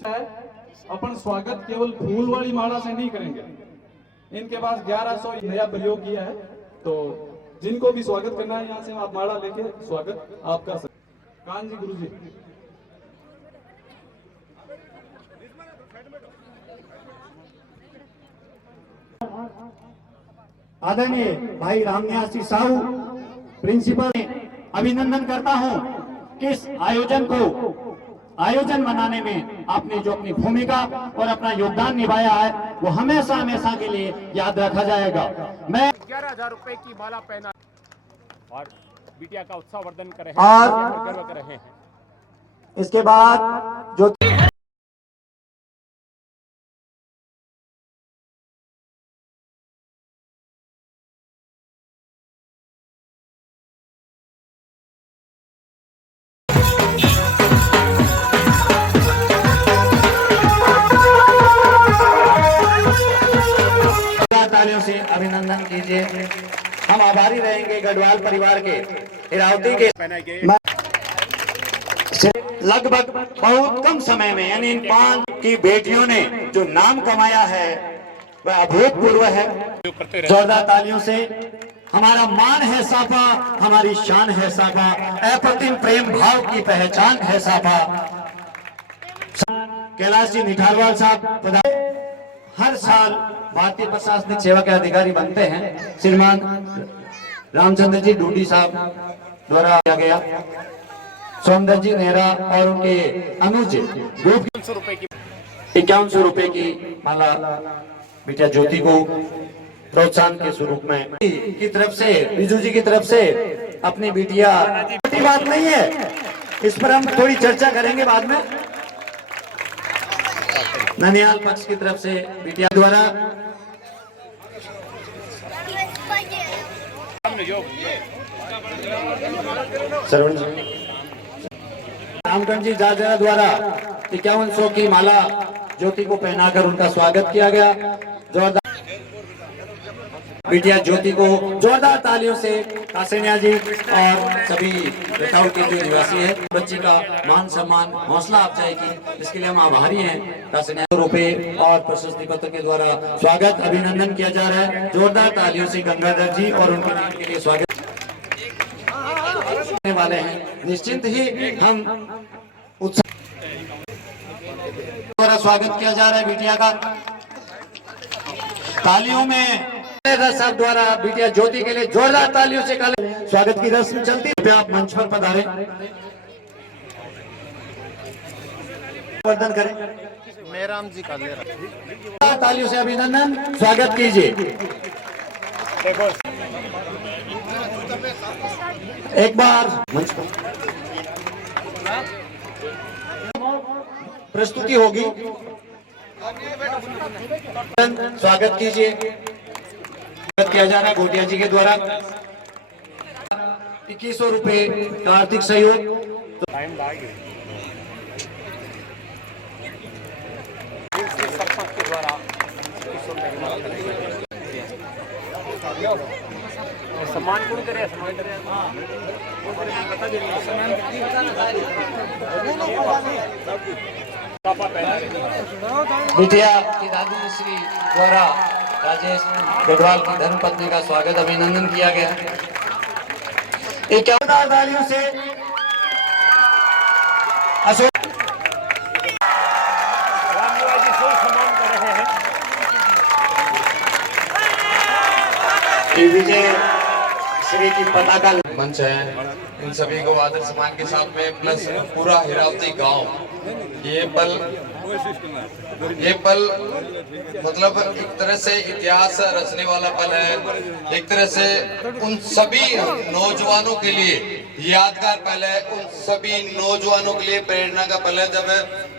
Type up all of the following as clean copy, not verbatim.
दूसरा है अपन स्वागत केवल फूल वाली माला से नहीं करेंगे। इनके पास 1100 नया प्रयोग किया है, तो जिनको भी स्वागत करना है यहाँ से आप माला लेके स्वागत आप कर सकते। कान जी गुरु जी। आदरणीय भाई रामनिवासी साहू प्रिंसिपल, अभिनंदन करता हूं कि इस आयोजन बनाने में आपने जो अपनी भूमिका और अपना योगदान निभाया है वो हमेशा हमेशा के लिए याद रखा जाएगा। मैं 11,000 रुपए की माला पहना और बिटिया का उत्साह वर्धन कर रहे हैं और गर्व कर रहे हैं। इसके बाद जो तालियों से अभिनंदन कीजिए। हम आभारी रहेंगे गढ़वाल परिवार के, हिरावती के लगभग बहुत कम समय में, यानी इन 5 की बेटियों ने जो नाम कमाया है वह अभूतपूर्व है। जोरदार तालियों से हमारा मान है साफा, हमारी शान है साफा, अप्रतिम प्रेम भाव की पहचान है साफा। कैलाश जी निठारवाल साहब हर साल भारतीय प्रशासनिक सेवा के अधिकारी बनते हैं। श्रीमान रामचंद्र जी डूडी साहब द्वारा किया गया। सौंदर जी नेहरा और उनके अनुज ग्रुप 5100 रुपए की माला बिटिया ज्योति को प्रोत्साहन के स्वरूप में की तरफ से, बिजू जी की तरफ से अपनी बिटिया, छोटी बात नहीं है, इस पर हम थोड़ी चर्चा करेंगे बाद में। ननियाल पक्ष की तरफ से बिटिया द्वारा रामगंज जी जाजरा द्वारा 5100 की माला ज्योति को पहनाकर उनका स्वागत किया गया। जोरदार बिटिया ज्योति को जोरदार तालियों से कासेनिया जी और सभी बेटाओं के जो निवासी है, बच्ची का मान सम्मान हौसला अफजाई की, इसके लिए हम आभारी हैं। कासेनिया रुपए और प्रशस्ति पत्र के द्वारा स्वागत अभिनंदन किया जा रहा है। जोरदार तालियों से गंगाधर जी और उनकी टीम के लिए स्वागत करने वाले हैं। निश्चिंत ही हम उत्साह द्वारा स्वागत किया जा रहा है बिटिया का। तालियों में साहब द्वारा बिटिया ज्योति के लिए जोरदार तालियों से स्वागत की रस्म चलती है। आप मंच पर पधारें, वर्धन करें। मेहराम जी का ले रहा, तालियों से अभिनंदन स्वागत कीजिए। एक बार मंच पर प्रस्तुति होगी, स्वागत कीजिए। किया जा रहा है गोटिया जी के द्वारा 2100 रुपए का आर्थिक सहयोग। सरपंच के द्वारा सम्मान कौन करे, सम्मान करे बिटिया की दादी श्री द्वारा राजेश गढ़वाल की धर्मपत्नी का स्वागत अभिनंदन किया गया। एक तालियों से अशोक रामनिवासी को सम्मान कर रहे हैं। विजय श्री की पताका मंच है, इन सभी को आदर सम्मान के साथ में प्लस पूरा हिरावती गांव, ये पल मतलब एक तरह से इतिहास रचने वाला पल है। एक तरह से उन सभी नौजवानों के लिए यादगार पल है, उन सभी नौजवानों के लिए प्रेरणा का पल है। जब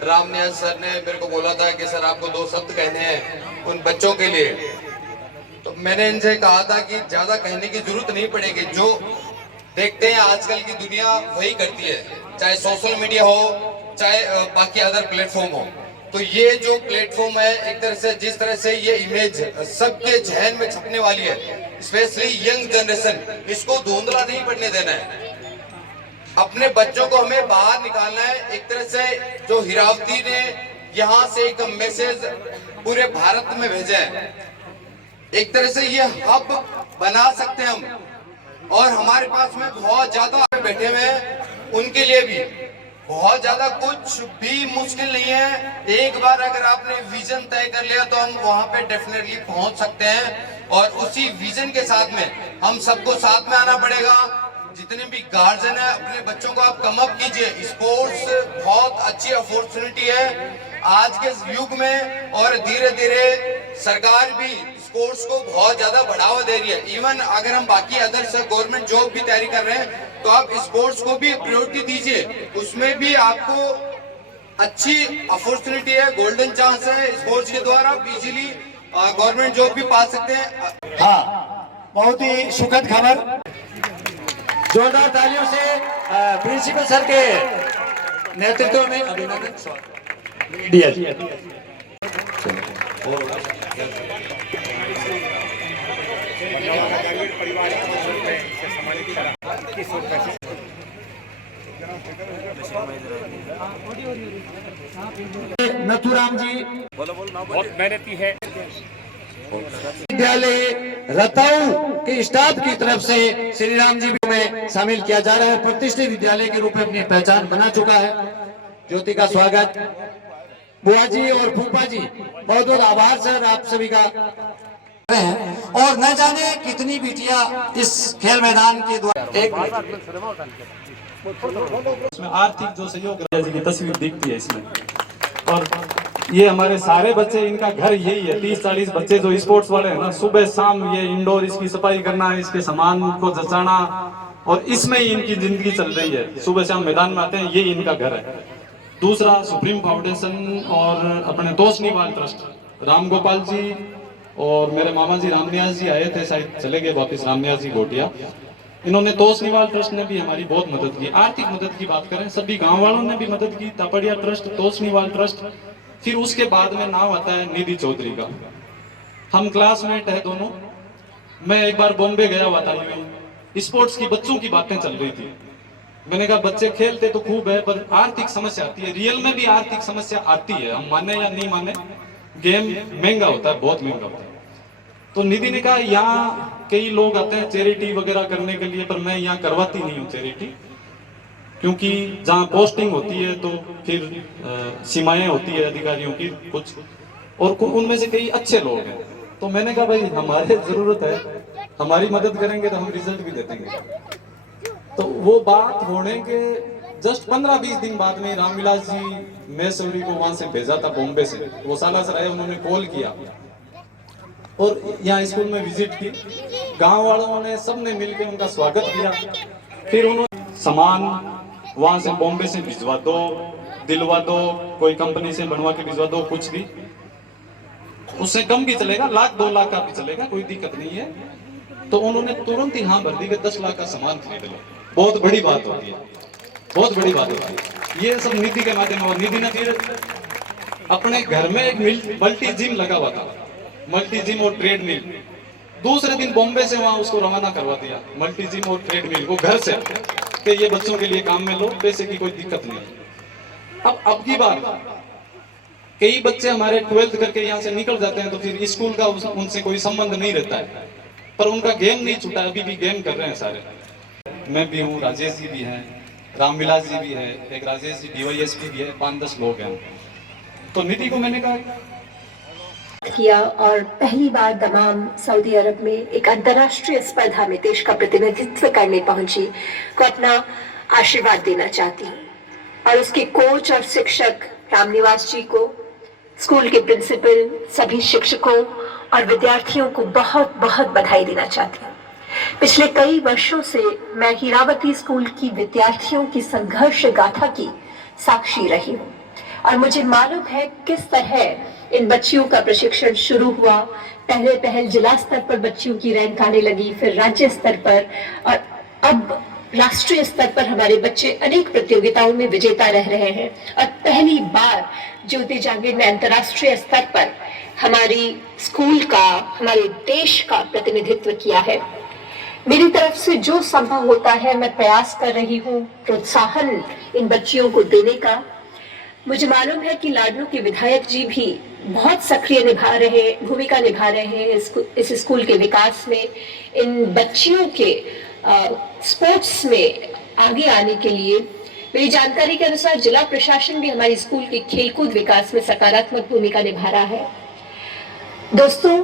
रामनिवास सर ने मेरे को बोला था कि सर आपको 2 शब्द कहने हैं उन बच्चों के लिए, तो मैंने इनसे कहा था कि ज्यादा कहने की जरूरत नहीं पड़ेगी। जो देखते हैं आजकल की दुनिया वही करती है, चाहे सोशल मीडिया हो चाहे बाकी अदर प्लेटफॉर्म हो। तो ये जो प्लेटफॉर्म है, एक तरह से जिस तरह से ये इमेज सबके जहन में छपने वाली है, स्पेशली यंग जनरेशन, इसको धुंधला नहीं पड़ने देना है। अपने बच्चों को हमें बाहर निकालना है। एक तरह से जो हिरावती ने यहाँ से एक मैसेज पूरे भारत में भेजा है। एक तरह से ये हब बना सकते हैं हम। और हमारे पास में बहुत ज्यादा बैठे हुए हैं, उनके लिए भी बहुत ज्यादा कुछ भी मुश्किल नहीं है। एक बार अगर आपने विजन तय कर लिया तो हम वहां पे डेफिनेटली पहुंच सकते हैं। और उसी विजन के साथ में हम सबको साथ में आना पड़ेगा। जितने भी गार्जियन है, अपने बच्चों को आप कम अप कीजिए। स्पोर्ट्स बहुत अच्छी अपॉर्चुनिटी है आज के युग में, और धीरे धीरे सरकार भी स्पोर्ट्स को बहुत ज्यादा बढ़ावा दे रही है। इवन अगर हम बाकी अदर्स गवर्नमेंट जॉब की तैयारी कर रहे हैं तो आप स्पोर्ट्स को भी प्रायोरिटी दीजिए, उसमें भी आपको अच्छी अपॉर्चुनिटी है, गोल्डन चांस है। स्पोर्ट्स के द्वारा आप इजीली गवर्नमेंट जॉब भी पा सकते हैं। हाँ, बहुत ही सुखद खबर। जोरदार तालियों से प्रिंसिपल सर के नेतृत्व में अभिनंदन। मीडिया जी नथुराम जी बहुत मेहनती है। विद्यालय रताऊ के स्टाफ की तरफ से श्री राम जी में शामिल किया जा रहा है। प्रतिष्ठित विद्यालय के रूप में अपनी पहचान बना चुका है। ज्योति का स्वागत। बुआ जी और फूफा जी बहुत बहुत आभार सर आप सभी का हैं। और न जाने कितनी बिटिया इस खेल मैदान के द्वारा इसमें आर्थिक जो सहयोग जी की तस्वीर दिखती है इसमें। और ये हमारे सारे बच्चे, इनका घर यही है। 30-40 बच्चे जो स्पोर्ट्स वाले हैं ना, सुबह शाम ये इंडोर इसकी सफाई करना, इसके सामान को जचाना, और इसमें ही इनकी जिंदगी चल रही है। सुबह शाम मैदान में आते हैं, यही इनका घर है। दूसरा सुप्रीम फाउंडेशन और अपने तोषनीवाल ट्रस्ट, राम गोपाल जी और मेरे मामा जी रामनियास जी आए थे, शायद चले गए वापस, रामनियास जी घोटिया। इन्होंने तोषनीवाल ट्रस्ट ने भी हमारी बहुत मदद की। आर्थिक मदद की बात करें, सभी गांव वालों ने भी मदद की। तापड़िया ट्रस्ट, तोषनीवाल ट्रस्ट, फिर उसके बाद में नाम आता है निधि चौधरी का। हम क्लासमेट है दोनों। मैं एक बार बॉम्बे गया हुआ था, स्पोर्ट्स की बच्चों की बातें चल रही थी। मैंने कहा बच्चे खेलते तो खूब है, पर आर्थिक समस्या आती है। रियल में भी आर्थिक समस्या आती है, हम माने या नहीं माने। गेम महंगा होता है, बहुत महंगा होता है। तो निधि ने कहा यहाँ कई लोग आते हैं चैरिटी वगैरह करने के लिए, पर मैं यहाँ करवाती नहीं हूँ चैरिटी, क्योंकि जहाँ पोस्टिंग होती है तो फिर सीमाएं होती है अधिकारियों की कुछ, और उनमें से कई अच्छे लोग हैं। तो मैंने कहा भाई हमारे जरूरत है, हमारी मदद करेंगे तो हम रिजल्ट भी दे देंगे। तो वो बात होने के जस्ट 15-20 दिन बाद में रामविलास जी मैसूरी को वहां से भेजा था बॉम्बे से। वो सालासर आए, उन्होंने कॉल किया और यहाँ स्कूल में विजिट की। गांव वालों ने सबने मिलकर उनका स्वागत किया। फिर उन्होंने सामान वहां से बॉम्बे से भिजवा दो, दिलवा दो, कोई कंपनी से बनवा के भिजवा दो, कुछ भी, उससे कम भी चलेगा, 1-2 लाख का भी चलेगा, कोई दिक्कत नहीं है। तो उन्होंने तुरंत ही हाँ भर दी कि 10 लाख का सामान खरीद लो। बहुत बड़ी बात होती है, बहुत बड़ी बात होती है। ये सब निधि के माध्यम। और निधि ने फिर अपने घर में एक मल्टी जिम लगा हुआ था, मल्टी जिम और ट्रेड मिल। दूसरे दिन बॉम्बे से वहां उसको रवाना करवा दिया, मल्टी जिम और ट्रेड मिल को घर से, कि ये बच्चों के लिए काम में लो, पैसे की कोई दिक्कत नहीं। अब की बार कई बच्चे हमारे 12th करके यहाँ से निकल जाते हैं, तो फिर स्कूल का उनसे कोई संबंध नहीं रहता है, पर उनका गेम नहीं छूटा, अभी भी गेम कर रहे हैं सारे। मैं भी हूँ, राजेश जी भी हैं, रामविलास जी भी है, एक राजेश जी DYSP भी है, 5-10 लोग हैं। तो निधि को मैंने कहा किया और पहली बार दमाम सऊदी अरब में एक अंतर्राष्ट्रीय स्पर्धा में देश का प्रतिनिधित्व करने पहुंची को अपना आशीर्वाद देना चाहती हूँ। और उसके कोच और शिक्षक रामनिवास जी को, स्कूल के प्रिंसिपल, सभी शिक्षकों और विद्यार्थियों को बहुत बहुत बधाई देना चाहती हूँ। पिछले कई वर्षों से मैं हीरावती स्कूल की विद्यार्थियों की संघर्ष गाथा की साक्षी रही हूँ और मुझे मालूम है किस तरह इन बच्चियों का प्रशिक्षण शुरू हुआ। पहल जिला स्तर पर बच्चियों की रैंक आने लगी, फिर राज्य स्तर पर, और अब राष्ट्रीय स्तर पर हमारे बच्चे अनेक प्रतियोगिताओं में विजेता रह रहे हैं। और पहली बार ज्योति जांगिड़ ने अंतर्राष्ट्रीय स्तर पर हमारी स्कूल का, हमारे देश का प्रतिनिधित्व किया है। मेरी तरफ से जो संभव होता है मैं प्रयास कर रही हूँ प्रोत्साहन इन बच्चियों को देने का। मुझे मालूम है कि लाडनू के विधायक जी भी बहुत सक्रिय भूमिका निभा रहे हैं इस स्कूल के विकास में, इन बच्चियों के स्पोर्ट्स में आगे आने के लिए। मेरी जानकारी के अनुसार जिला प्रशासन भी हमारे स्कूल के खेलकूद विकास में सकारात्मक भूमिका निभा रहा है। दोस्तों,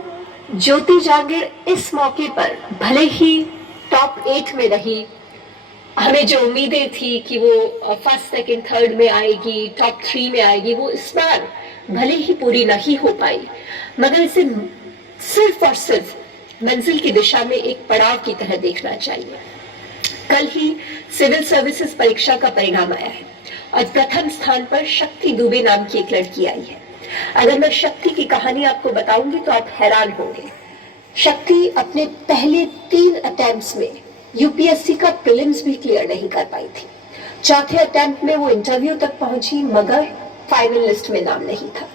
ज्योति जांगिड़ इस मौके पर भले ही टॉप 8 में रही, हमें जो उम्मीदें थी कि वो फर्स्ट सेकंड थर्ड में आएगी, टॉप 3 में आएगी, वो इस बार भले ही पूरी नहीं हो पाई, मगर इसे सिर्फ और सिर्फ मंजिल की दिशा में एक पड़ाव की तरह देखना चाहिए। कल ही सिविल सर्विसेज परीक्षा का परिणाम आया है और प्रथम स्थान पर शक्ति दुबे नाम की एक लड़की आई है। अगर मैं शक्ति की कहानी आपको बताऊंगी तो आप हैरान होंगे। शक्ति अपने पहले 3 अटेम्प्ट्स में यूपीएससी का प्रीलिम्स भी क्लियर नहीं कर पाई थी। चौथे अटेम्प्ट में वो इंटरव्यू तक पहुंची, मगर फाइनल लिस्ट में नाम नहीं था।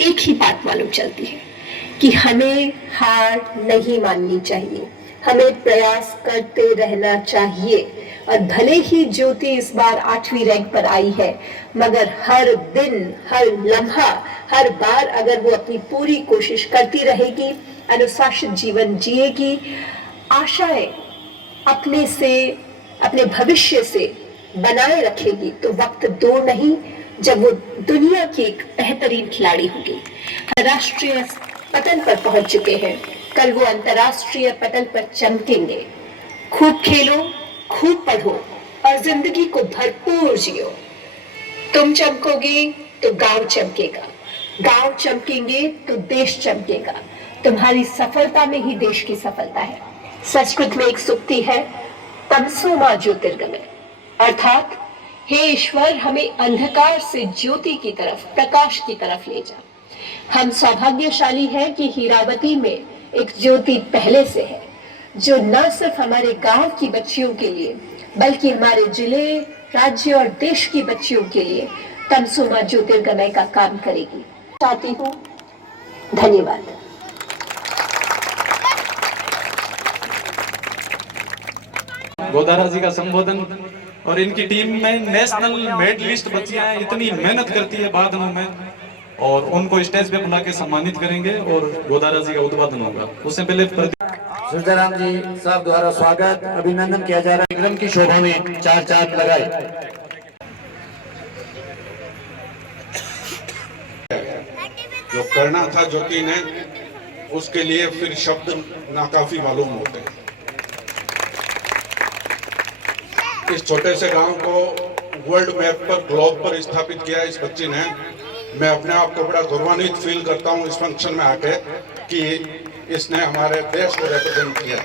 एक ही बात मालूम चलती है कि हमें हार नहीं माननी चाहिए, हमें प्रयास करते रहना चाहिए। और भले ही ज्योति इस बार 8वीं रैंक पर आई है, मगर हर दिन, हर लम्हा, हर बार अगर वो अपनी पूरी कोशिश करती रहेगी, अनुशासित जीवन जिएगी, आशाएं अपने से, अपने भविष्य से बनाए रखेगी, तो वक्त दूर नहीं जब वो दुनिया की एक बेहतरीन खिलाड़ी होगी। राष्ट्रीय पटल पर पहुंच चुके हैं, कल वो अंतर्राष्ट्रीय पटल पर चमकेंगे। खूब खेलो, खूब पढ़ो और जिंदगी को भरपूर जियो। तुम चमकोगे तो गांव चमकेगा, गांव चमकेंगे तो देश चमकेगा। तुम्हारी सफलता में ही देश की सफलता है। संस्कृत में एक सूक्ति है, तमसो मा ज्योतिर्गमय, अर्थात हे ईश्वर, हमें अंधकार से ज्योति की तरफ, प्रकाश की तरफ ले जा। हम सौभाग्यशाली हैं कि हीरावती में एक ज्योति पहले से है, जो न सिर्फ हमारे गांव की बच्चियों के लिए, बल्कि हमारे जिले, राज्य और देश की बच्चियों के लिए तमसो मा ज्योतिर्गमय का काम करेगी। चाहती हूँ। धन्यवाद। गोदारा जी का संबोधन। और इनकी टीम में नेशनल मेडलिस्ट बच्चियां हैं, इतनी मेहनत करती है बादलों में, और उनको स्टेज पे बुला के सम्मानित करेंगे और गोदारा जी का उद्घाटन होगा। उससे पहले सूरजराम जी साहब द्वारा स्वागत अभिनंदन किया जा रहा है। विक्रम की शोभा में 4 चांद लगाए। जो करना था ज्योति ने, उसके लिए फिर शब्द नाकाफी मालूम होते हैं। इस छोटे से गांव को वर्ल्ड मैप पर, ग्लोब पर स्थापित किया इस बच्ची ने। मैं अपने आप को बड़ा गौरवान्वित फील करता हूं इस फंक्शन में आके कि इसने हमारे देश को रिप्रेजेंट किया।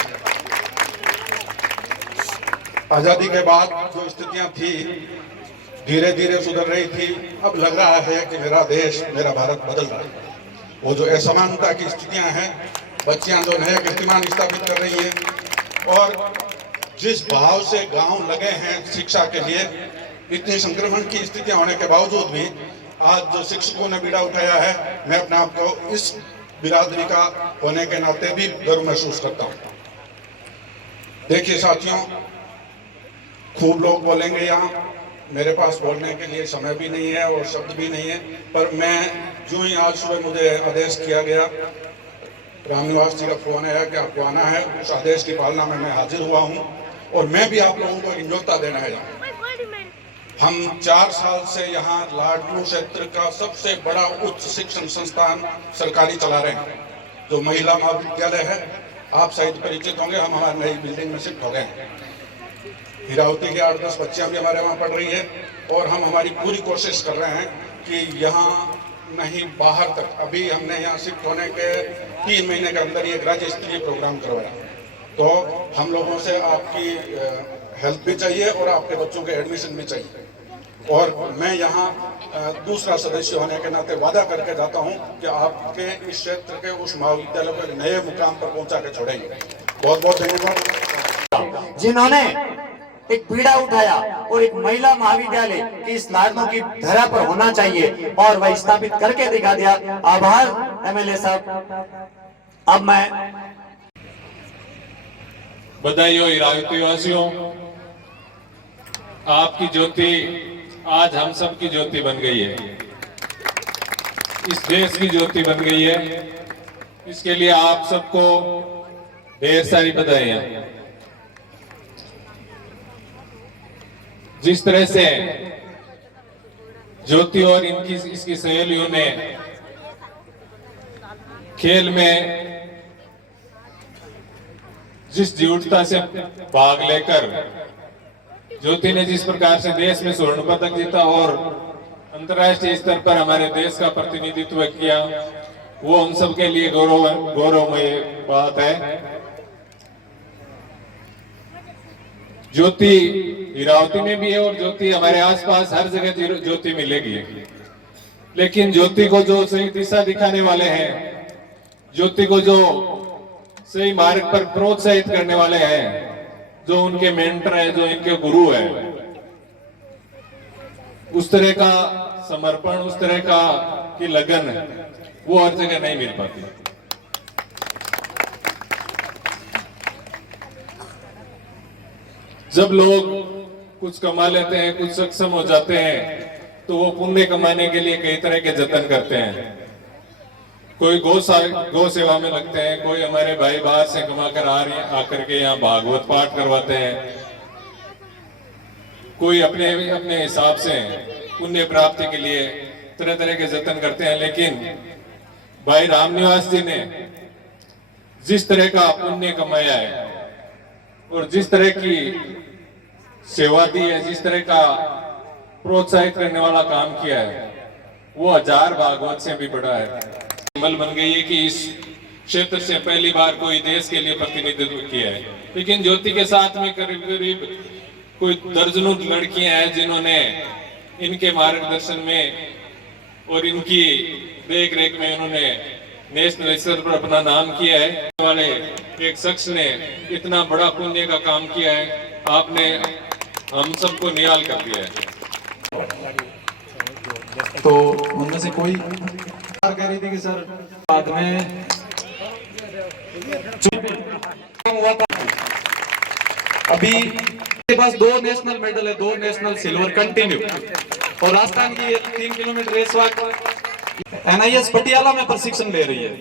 आजादी के बाद जो स्थितियां थी धीरे धीरे सुधर रही थी, अब लग रहा है कि मेरा देश, मेरा भारत बदल रहा है। वो जो असमानता की स्थितियां हैं, बच्चियां जो नए कीर्तिमान स्थापित कर रही हैं, और जिस भाव से गांव लगे हैं शिक्षा के लिए, इतनी संक्रमण की स्थितियां होने के बावजूद भी आज जो शिक्षकों ने बीड़ा उठाया है, मैं अपने आप को इस बिरादरी का होने के नाते भी गर्व महसूस करता हूं। देखिए साथियों, खूब लोग बोलेंगे यहाँ, मेरे पास बोलने के लिए समय भी नहीं है और शब्द भी नहीं है, पर मैं जो ही आज सुबह मुझे आदेश किया गया, रामनिवास जी का फोन आया कि आपको आना है, उस आदेश की पालना में मैं हाजिर हुआ हूं। और मैं भी आप लोगों को न्योता देना है। हम 4 साल से यहाँ लाडनू क्षेत्र का सबसे बड़ा उच्च शिक्षण संस्थान सरकारी चला रहे हैं, जो महिला महाविद्यालय है। आप शायद परिचित होंगे, हम हमारी नई बिल्डिंग में शिफ्ट हो गए हैं। हीरावती की 8-10 बच्चियां भी हमारे वहाँ पढ़ रही है, और हम हमारी पूरी कोशिश कर रहे हैं कि यहाँ नहीं, बाहर तक। अभी हमने यहाँ शिफ्ट होने के 3 महीने के अंदर ही एक राज्य स्तरीय प्रोग्राम करवाया। तो हम लोगों से आपकी हेल्प भी चाहिए और आपके बच्चों के एडमिशन भी चाहिए। और मैं यहाँ दूसरा सदस्य होने के नाते वादा करके जाता हूँ कि आपके इस क्षेत्र के उस महाविद्यालय को नए मुकाम पर पहुँचा के छोड़ेंगे। बहुत बहुत धन्यवाद। जिन्होंने एक पीड़ा उठाया और एक महिला महाविद्यालय की इस लाडनू की धरा पर होना चाहिए, और वह स्थापित करके दिखा दिया। आभार एमएलए साहब। अब मैं बधाई हो हीरावती वासियों, आपकी ज्योति आज हम सब की ज्योति बन गई है, इस देश की ज्योति बन गई है। इसके लिए आप सबको ढेर सारी बधाइयां। जिस तरह से ज्योति और इसकी सहेलियों ने खेल में जिस दृढ़ता से भाग लेकर ज्योति ने जिस प्रकार से देश में स्वर्ण पदक जीता और अंतर्राष्ट्रीय स्तर पर हमारे देश का प्रतिनिधित्व किया, वो हम सब के लिए गौरवमय बात है। ज्योति हीरावती में भी है और ज्योति हमारे आसपास हर जगह ज्योति मिलेगी, लेकिन ज्योति को जो सही दिशा दिखाने वाले हैं, ज्योति को जो सही मार्ग पर प्रोत्साहित करने वाले हैं, जो उनके मेंटर है, जो इनके गुरु है, उस तरह का समर्पण, उस तरह का की लगन वो हर जगह नहीं मिल पाती। जब लोग कुछ कमा लेते हैं, कुछ सक्षम हो जाते हैं, तो वो पुण्य कमाने के लिए कई तरह के जतन करते हैं। कोई गौ सेवा में लगते हैं, कोई हमारे भाई बाहर से कमा कर आकर के यहाँ भागवत पाठ करवाते हैं, कोई अपने अपने हिसाब से पुण्य प्राप्ति के लिए तरह तरह के जतन करते हैं। लेकिन भाई रामनिवास जी ने जिस तरह का पुण्य कमाया है और जिस तरह की सेवा दी है, जिस तरह का प्रोत्साहित करने वाला काम किया है, वो 1000 भागवत से भी बड़ा है। अमल बन गई है कि इस क्षेत्र से पहली बार कोई देश के लिए प्रतिनिधित्व किया है। लेकिन ज्योति के साथ में करीब करीब कोई दर्जनों लड़कियां हैं जिन्होंने इनके मार्गदर्शन में और इनकी देख रेख में उन्होंने नेशनल स्तर पर अपना नाम किया है। वाले एक शख्स ने इतना बड़ा पुण्य का काम किया है, आपने हम सबको निहाल कर दिया है। तो उनमें से कोई कह रही थी कि सर बाद में अभी के पास 2 नेशनल मेडल है, 2 नेशनल सिल्वर कंटिन्यू, और राजस्थान की 3 kilometre race walk NIS Patiala में प्रशिक्षण ले रही है।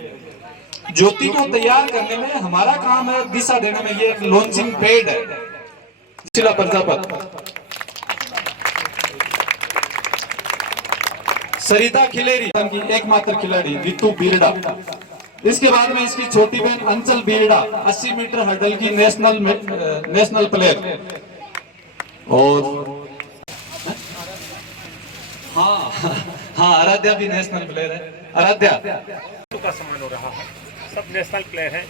ज्योति को तैयार करने में हमारा काम है, दिशा देने में। ये लॉन्चिंग पैड है शिला प्रजापत, सरिता खिलेरी की एकमात्र खिलाड़ी रितु बीरडा। इसके बाद में इसकी छोटी बहन अंचल बीरडा 80 मीटर हर्डल की नेशनल प्लेयर। और हाँ आराध्या भी नेशनल प्लेयर है। आराध्या का समान हो रहा है, सब नेशनल प्लेयर हैं।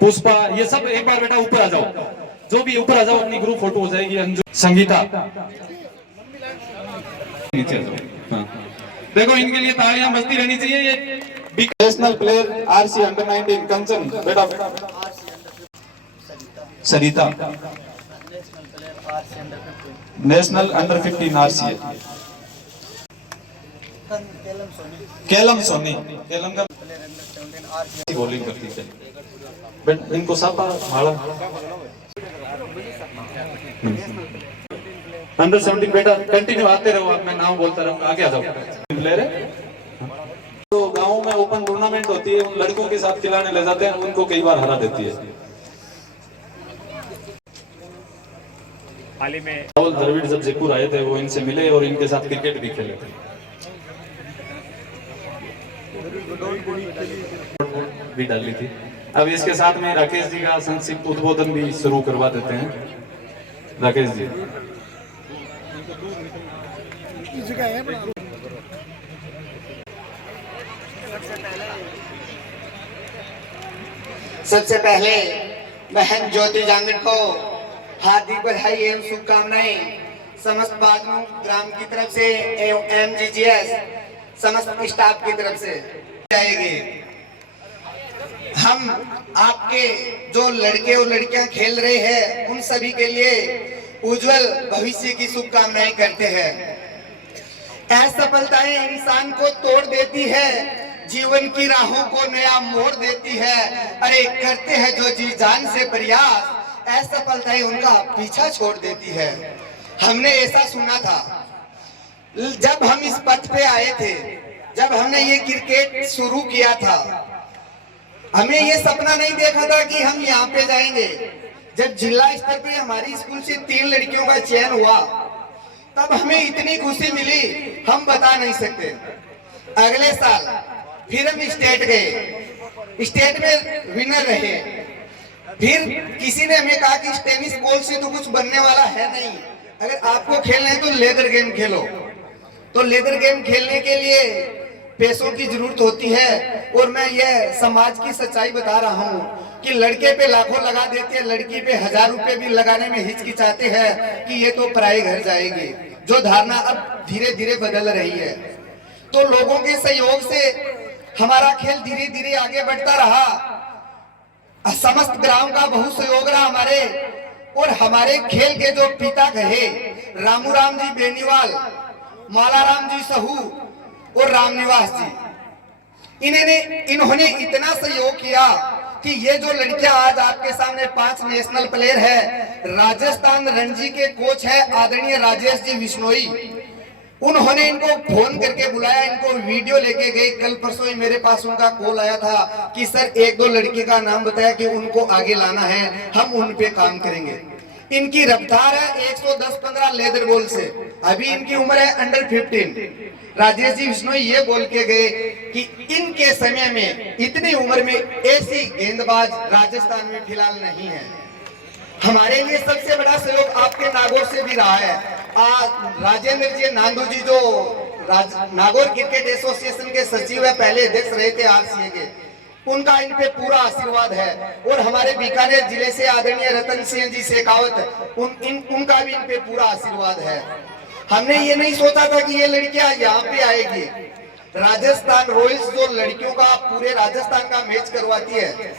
पुष्पा, ये सब एक बार बेटा ऊपर आ जाओ, जो भी ऊपर आ जाओ, अपनी ग्रुप फोटो हो जाएगी। अंजू, संगीता नीचे आ जाओ। हाँ। देखो इनके लिए तालियां बजती रहनी चाहिए। ये नेशनल प्लेयर RC अंडर 19 कंचन बेटा, सरिता नेशनल अंडर 15 RC है। केलम सोनी, केलम का बॉलिंग करती है बेटा। इनको सापा माला अंडर 17 बेटा, कंटिन्यू आते रहो, आप मैं नाम बोलता रहूंगा, आगे आ जाओ। प्लेयर है तो गांव में ओपन टूर्नामेंट होती है, उन लड़कों के साथ खिलाने ले जाते हैं, उनको कई बार हरा देती है। हाल ही में राहुल द्रविड़ जब जयपुर आए थे, वो इनसे मिले और इनके साथ क्रिकेट भी खेले थे। भी डाली थी। अब इसके साथ में राकेश जी का संक्षिप्त उद्बोधन भी शुरू करवा देते हैं। राकेश जी सबसे पहले बहन ज्योति जांगड़ को हार्दिक बधाई एवं शुभकामनाएं समस्त बागनू ग्राम की तरफ से एवं MGGS समस्त स्टाफ की तरफ से जाएगी। हम आपके जो लड़के और लड़कियां खेल रहे हैं उन सभी के लिए उज्जवल भविष्य की शुभकामनाएं करते हैं। असफलताएं इंसान को तोड़ देती है, जीवन की राहों को नया मोड़ देती है। अरे करते हैं जो जी जान से प्रयास, असफलताएं उनका पीछा छोड़ देती है। हमने ऐसा सुना था जब हम इस पथ पे आए थे, जब हमने ये क्रिकेट शुरू किया था, हमें ये सपना नहीं देखा था कि हम यहाँ पे जाएंगे। जब जिला स्तर पे हमारी स्कूल से 3 लड़कियों का चयन हुआ, तब हमें इतनी खुशी मिली हम बता नहीं सकते। अगले साल फिर हम स्टेट गए, स्टेट में विनर रहे। फिर किसी ने हमें कहा कि टेनिस बॉल से तो कुछ बनने वाला है नहीं, अगर आपको खेलना है तो लेदर गेम खेलो। तो लेदर गेम खेलने के लिए पैसों की जरूरत होती है, और मैं ये समाज की सच्चाई बता रहा हूँ कि लड़के पे लाखों लगा देते हैं, लड़की पे 1000 रुपए भी लगाने में हिचकिचाते हैं कि ये तो पराए घर जाएगी। जो धारणा अब धीरे धीरे बदल रही है, तो लोगों के सहयोग से हमारा खेल धीरे धीरे आगे बढ़ता रहा। समस्त ग्राम का बहुत सहयोग रहा हमारे, और हमारे खेल के जो पिता कहे रामू राम जी बेनीवाल, मालाराम जी सहू और रामनिवास जी, इन्होंने इतना सहयोग किया कि ये जो लड़कियां आज आपके सामने 5 नेशनल प्लेयर है, राजस्थान रणजी के कोच है आदरणीय राजेश जी बिश्नोई, उन्होंने इनको फोन करके बुलाया, इनको वीडियो लेके गए। कल परसों ही मेरे पास उनका कॉल आया था कि सर 1-2 लड़की का नाम बताया कि उनको आगे लाना है, हम उन पे काम करेंगे। इनकी रफ्तार है 110-15 लेदर बॉल से, अभी इनकी उम्र है अंडर 15। राजेश जी विष्णु ये बोल के गए कि इनके समय में इतनी उम्र में ऐसी गेंदबाज राजस्थान में फिलहाल नहीं है। हमारे लिए सबसे बड़ा सहयोग आपके नागौर से भी रहा है। राजेंद्र जी नांदू जी जो नागौर क्रिकेट एसोसिएशन के सचिव है, पहले अध्यक्ष रहे थे आरसीए के, उनका इन पे पूरा आशीर्वाद है। और हमारे बीकानेर जिले से आदरणीय रतन सिंह जी शेखावत, उनका भी इन पे पूरा आशीर्वाद है। हमने ये नहीं सोचा था कि ये लड़कियां यहाँ पे आएगी। राजस्थान रॉयल्स जो लड़कियों का पूरे राजस्थान का मैच करवाती है,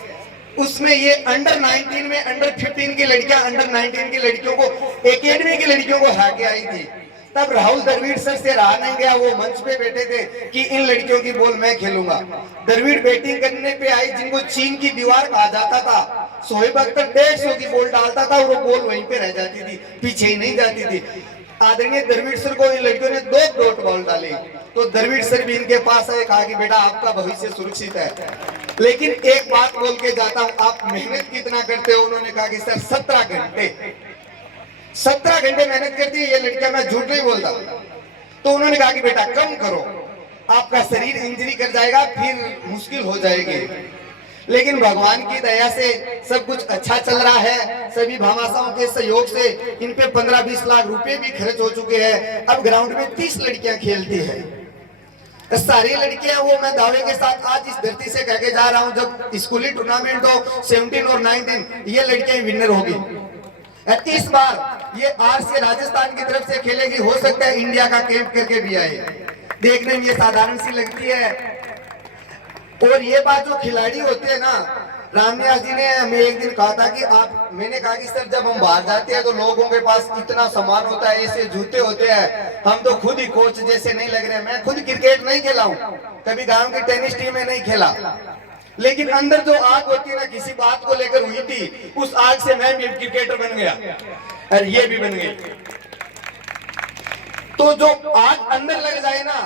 उसमें ये अंडर 19 में अंडर 15 की लड़कियां अंडर 19 की लड़कियों को, एकेडमी की लड़कियों को हरा के आई थी। तब राहुल द्रविड़ सर से रहा नहीं गया, वो मंच पे बैठे थे कि इन लड़कियों की बॉल मैं खेलूंगा। द्रविड़ बैटिंग करने पे आई, जिनको चीन की दीवार कहा जाता था, शोएब अख्तर 150 की बॉल डालता था और वो बॉल वहीं पे रह जाती थी, पीछे ही नहीं जाती थी। आदरणीय द्रविड़ सर को इन लड़कियों ने 2 डॉट बॉल डाली, तो द्रविड़ सर भी इनके पास आए, कहा कि बेटा आपका भविष्य सुरक्षित है। लेकिन एक बात बोल के जाता हूँ, आप मेहनत कितना करते हो? उन्होंने कहा कि सर 17 घंटे मेहनत करती है ये लड़कियां, मैं झूठ नहीं बोलता। तो उन्होंने कहा कि बेटा कम करो, आपका शरीर इंजरी कर जाएगा, फिर मुश्किल हो जाएगी। लेकिन भगवान की दया से सब कुछ अच्छा चल रहा है। सभी भामाशाहों के सहयोग से इन पे 15-20 लाख रुपए भी खर्च हो चुके हैं। अब ग्राउंड में 30 लड़कियां खेलती है। सारी लड़कियां, वो मैं दावे के साथ आज इस धरती से कह के जा रहा हूं, जब स्कूली टूर्नामेंट हो 17 और 19, ये लड़कियां विनर होगी। इस बार ये आर से राजस्थान की तरफ से खेलेगी, हो सकता है इंडिया का कैंप करके भी आए। देखने में ये साधारण सी लगती है। और ये बात जो खिलाड़ी होते हैं ना, रामनिवास जी ने हमें एक दिन कहा था कि मैंने कहा कि सर जब हम बाहर जाते हैं तो लोगों के पास इतना सामान होता है, ऐसे जूते होते हैं, हम तो खुद ही कोच जैसे नहीं लग रहे। मैं खुद क्रिकेट नहीं खेला हूँ, कभी गांव की टेनिस टीम में नहीं खेला, लेकिन अंदर जो आग होती है ना, किसी बात को लेकर हुई थी, उस आग से मैं भी क्रिकेटर बन गया और ये भी बन गई। तो जो आग अंदर लग जाए ना,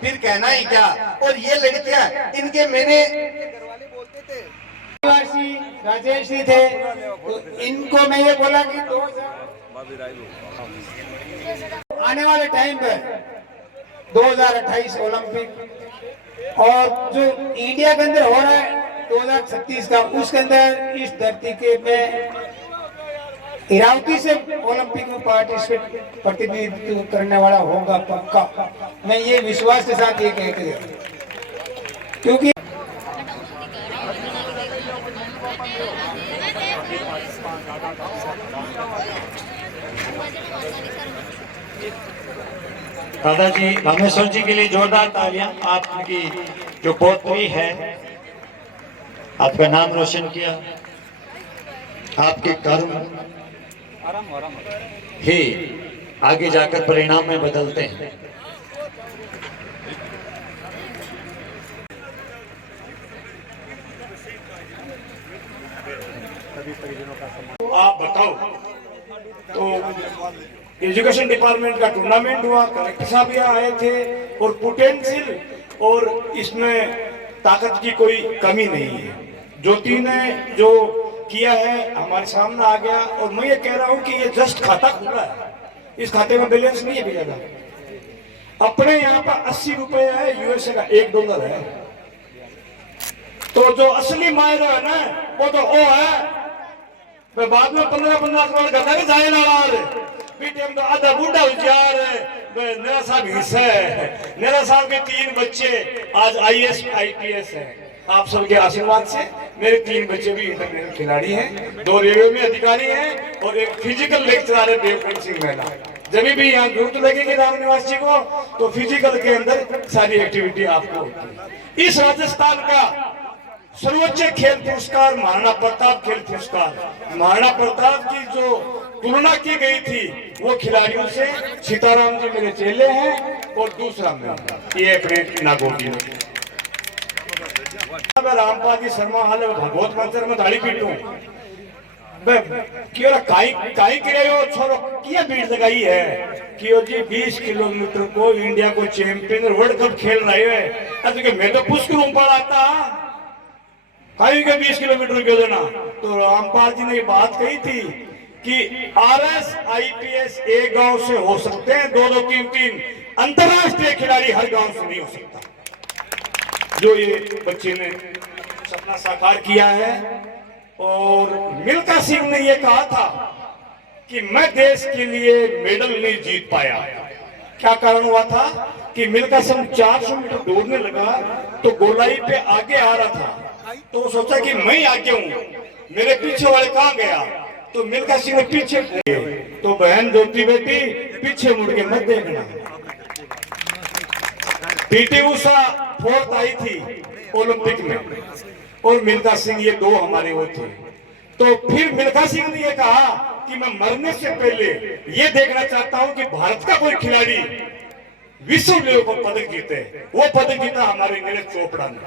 फिर कहना ही क्या। और ये लड़कियां, इनके मैंने घरवाले बोलते थे, राजेश जी थे, तो इनको मैं ये बोला कि आने वाले टाइम पर 2028 ओलंपिक और जो इंडिया के अंदर हो रहा है 2036 का, उसके अंदर इस धरती के में इरावती से ओलंपिक में प्रतिनिधित्व करने वाला होगा पक्का। मैं ये विश्वास के साथ ये कहते हैं, क्योंकि दादाजी रामेश्वर जी के लिए जोरदार तालियां। आपकी जो पोत्री है, आपका नाम रोशन किया, आपके कर्म ही आगे जाकर परिणाम में बदलते हैं। आप बताओ तो एजुकेशन डिपार्टमेंट का टूर्नामेंट हुआ, कलेक्टर साहब यहाँ आए थे, और पोटेंशियल और इसमें ताकत की कोई कमी नहीं है। ज्योति ने जो किया है हमारे सामने आ गया, और मैं ये कह रहा हूँ कि ये जस्ट खाता खुला है, इस खाते में बैलेंस नहीं है भी ज्यादा। अपने यहाँ पर 80 रुपए है, यूएसए का $1 है। तो जो असली मायरा है ना वो तो वो है, मैं बाद में 15-15 करोड़ करता नहीं जाए ना पीटीएम तो आधा बूढ़ा होशियार है, नेरा साहब हिस्सा है। नेरा साहब के 3 बच्चे आज IAS IPS है, आप सबके आशीर्वाद से। मेरे 3 बच्चे भी इंटरनेशनल खिलाड़ी हैं, 2 रेलवे में अधिकारी हैं, और एक फिजिकल लेक्चरर है देवकन सिंह मेहला। जब भी यहाँ जरूरत लगेगी राम निवास जी को तो फिजिकल के अंदर सारी एक्टिविटी आपको होती है। इस राजस्थान का सर्वोच्च खेल पुरस्कार महाराणा प्रताप खेल पुरस्कार, महाराणा प्रताप की जो तुलना की गई थी वो खिलाड़ियों से, सीताराम जी मेरे चेले हैं, और दूसरा मैं ये अपने नागोटी रामपाल जी शर्मा हाल भगवत मंत्र में दाढ़ी पीटूं काई करे हो छोरो किया भीड़ लगाई है कि जी 20 किलोमीटर को इंडिया को चैंपियन वर्ल्ड कप खेल रहे हैं। मैं तो पुष्कर पड़ा था काई के 20 किलोमीटर क्यों देना। तो रामपाल जी ने ये बात कही थी कि RS IPS एक गांव से हो सकते हैं, 2-2, 3-3 अंतरराष्ट्रीय खिलाड़ी हर गांव से नहीं हो सकता। जो ये बच्चे ने सपना साकार किया है। और मिल्खा सिंह ने यह कहा था कि मैं देश के लिए मेडल नहीं जीत पाया। क्या कारण हुआ था कि मिल्खा सिंह 400 मीटर दौड़ने लगा तो गोलाई पे आगे आ रहा था, तो वो सोचा कि मैं ही आगे हूं, मेरे पीछे वाले कहां गया, तो मिल्खा सिंह ने पीछे गए। तो बहन ज्योति बेटी पीछे मुड़ के मत देखना। पीटी उषा 4th आई थी ओलंपिक में, और मिल्खा सिंह ये 2 हमारे वो थे। तो फिर मिल्खा सिंह ने ये कहा कि मैं मरने से पहले ये देखना चाहता हूं कि भारत का कोई खिलाड़ी विश्व लेवल पर पदक जीते। वो पदक जीता हमारे नीरज चोपड़ा ने,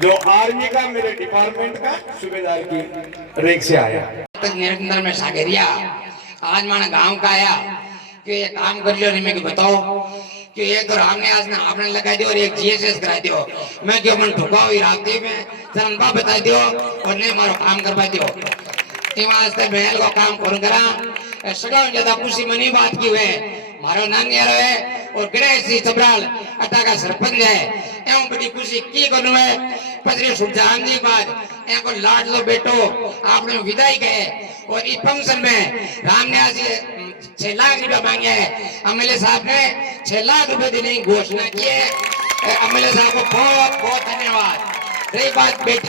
जो आर्मी का मेरे डिपार्टमेंट का सूबेदार की रैंक से आया। निरंतर में सागरिया आज माना गांव का आया कि ये काम कर लियो, मैं बताओ कि एक तो हमने आज ना आपने लगा दियो और एक GSS करा दियो। मैं क्यों मन ठुका हुई रास्ते में चरण बता दियो और नहीं मारो काम करवा दियो। वास्ते महल को काम कौन करा सगला ज्यादा खुशी मनी बात की हुए मारो नानियर है और गणेश जी चबराल अटा का सरपंच है। एवं बड़ी खुशी की करूँ है पचरी सुजान जी बाद को लाड लो बेटो आपने विदाई गए। और इस फंक्शन में रामन्यास जी 6 लाख रुपया मांगे है। MLA साहब ने 6 लाख रुपए देने की घोषणा की है। MLA साहब को बहुत बहुत धन्यवाद। रही बात बेटी